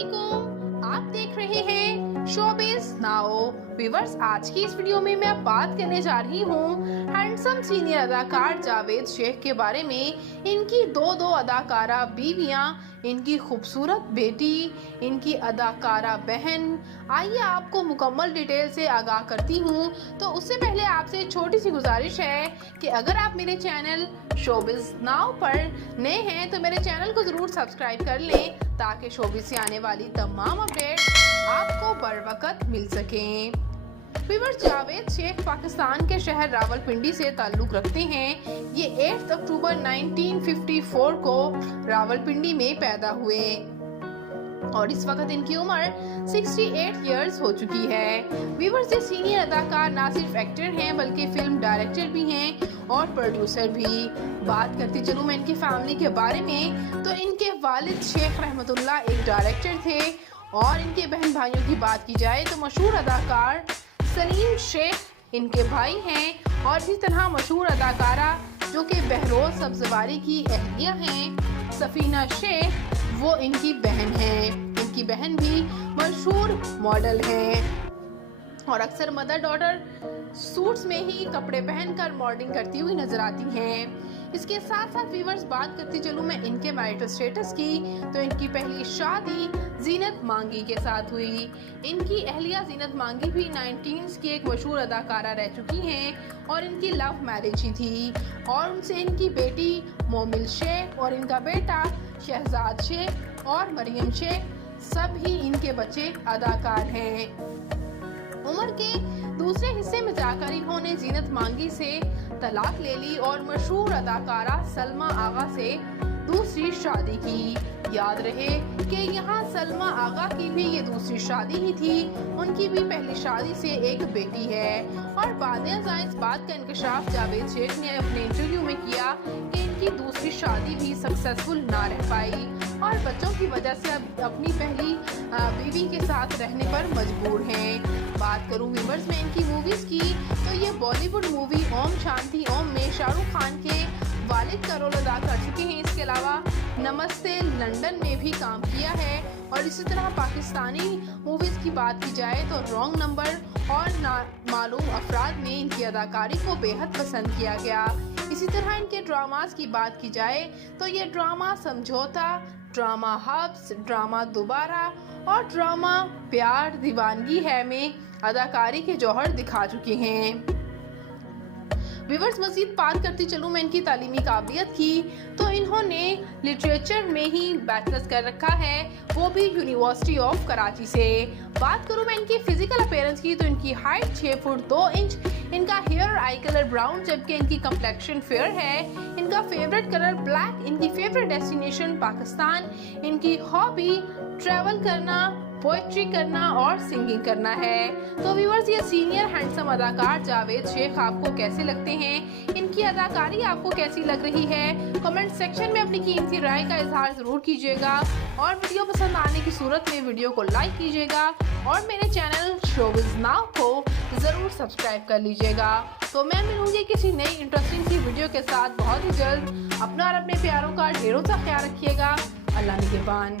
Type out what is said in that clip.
अस्सलामुअलैकुम, आप देख रहे हैं शोबिज़ नाउ। व्यूअर्स, आज की इस वीडियो में मैं बात करने जा रही हूँ हैंडसम सीनियर अदाकार जावेद शेख के बारे में। इनकी दो अदाकारा बीवियाँ, इनकी खूबसूरत बेटी, इनकी अदाकारा बहन। आइए आपको मुकम्मल डिटेल से आगाह करती हूँ। तो उससे पहले आपसे छोटी सी गुजारिश है कि अगर आप मेरे चैनल शोबिज़ नाउ पर नए हैं तो मेरे चैनल को ज़रूर सब्सक्राइब कर लें ताकि शोबिज़ से आने वाली तमाम अपडेट आपको बर वक्त मिल सकें। व्यूअर्स, जावेद शेख पाकिस्तान के शहर रावलपिंडी से ताल्लुक़ रखते हैं। ये 8 अक्टूबर 1954 को रावलपिंडी में पैदा हुए और इस वक्त इनकी उम्र 68 इयर्स हो चुकी है। व्यूअर्स, ये सीनियर अदाकार ना सिर्फ एक्टर हैं बल्कि फिल्म डायरेक्टर भी हैं और प्रोड्यूसर भी। बात करती चलूँ मैं इनकी फैमिली के बारे में, तो इनके वालिद शेख रहमतुल्लाह एक डायरेक्टर थे और इनके बहन भाइयों की बात की जाए तो मशहूर अदाकार सलीम शेख इनके भाई हैं और इसी तरह मशहूर अदाकारा जो कि बहरोज सब्जवारी की अहलिया हैं सफीना शेख, वो इनकी बहन हैं। इनकी बहन भी मशहूर मॉडल हैं और अक्सर मदर डॉटर सूट्स में ही कपड़े पहनकर मॉडलिंग करती हुई नजर आती हैं। इसके साथ साथ व्यूअर्स, बात करती चलूँ मैं इनके मैरिटल स्टेटस की, तो इनकी पहली शादी जीनत मांगी के साथ हुई। इनकी अहलिया जीनत मांगी भी 19s की एक मशहूर अदाकारा रह चुकी हैं और इनकी लव मैरिज ही थी और उनसे इनकी बेटी मोमिल शेख और इनका बेटा शहजाद शेख और मरियम शेख, सब ही इनके बच्चे अदाकार हैं। उम्र के दूसरे हिस्से में जाकर इन्होंने जीनत मांगी से तलाक ले ली और मशहूर अदाकारा सलमा आगा से दूसरी शादी की। याद रहे कि यहाँ सलमा आगा की भी ये दूसरी शादी ही थी। उनकी भी पहली शादी से एक बेटी है और बाद इस बात का इंकशाफ जावेद शेख ने अपने इंटरव्यू में किया कि इनकी दूसरी शादी भी सक्सेसफुल ना रह पाई और बच्चों की वजह से अब अपनी पहली बीवी के साथ रहने पर मजबूर हैं। बात करूं व्यूअर्स में इनकी मूवीज़ की, तो ये बॉलीवुड मूवी ओम शांति ओम में शाहरुख खान के वालिद का रोल अदा कर चुके हैं। इसके अलावा नमस्ते लंदन में भी काम किया है और इसी तरह पाकिस्तानी मूवीज़ की बात की जाए तो रॉन्ग नंबर और नामालूम अफराद में इनकी अदाकारी को बेहद पसंद किया गया। इसी तरह इनके ड्रामास की बात की जाए तो ये ड्रामा समझौता, ड्रामा हब्स, ड्रामा दोबारा और ड्रामा प्यार दीवानगी है में अदाकारी के जौहर दिखा चुके हैं। व्यूअर्स, मज़ीद बात करती चलूँ मैं इनकी तालीमी काबिलियत की, तो इन्होंने लिटरेचर में ही बैचलर्स कर रखा है, वो भी यूनिवर्सिटी ऑफ कराची से। बात करूँ मैं इनकी फिजिकल अपीयरेंस की, तो इनकी हाइट 6 फुट 2 इंच, इनका हेयर आई कलर ब्राउन जबकि इनकी कम्प्लेक्शन फेयर है, इनका फेवरेट कलर ब्लैक, इनकी फेवरेट डेस्टिनेशन पाकिस्तान, इनकी हॉबी ट्रैवल करना, पोइट्री करना और सिंगिंग करना है। तो व्यूअर्स, ये सीनियर हैंडसम अदाकार जावेद शेख आपको कैसे लगते हैं? इनकी अदाकारी आपको कैसी लग रही है? कमेंट सेक्शन में अपनी कीमती राय का इजहार ज़रूर कीजिएगा और वीडियो पसंद आने की सूरत में वीडियो को लाइक कीजिएगा और मेरे चैनल शोबिज़ नाउ को ज़रूर सब्सक्राइब कर लीजिएगा। तो मैं मिलूंगी किसी नई इंटरेस्टिंग सी वीडियो के साथ बहुत ही जल्द। अपना और अपने प्यारों का ढेरों सा ख्याल रखिएगा। अल्लाह निगहबान।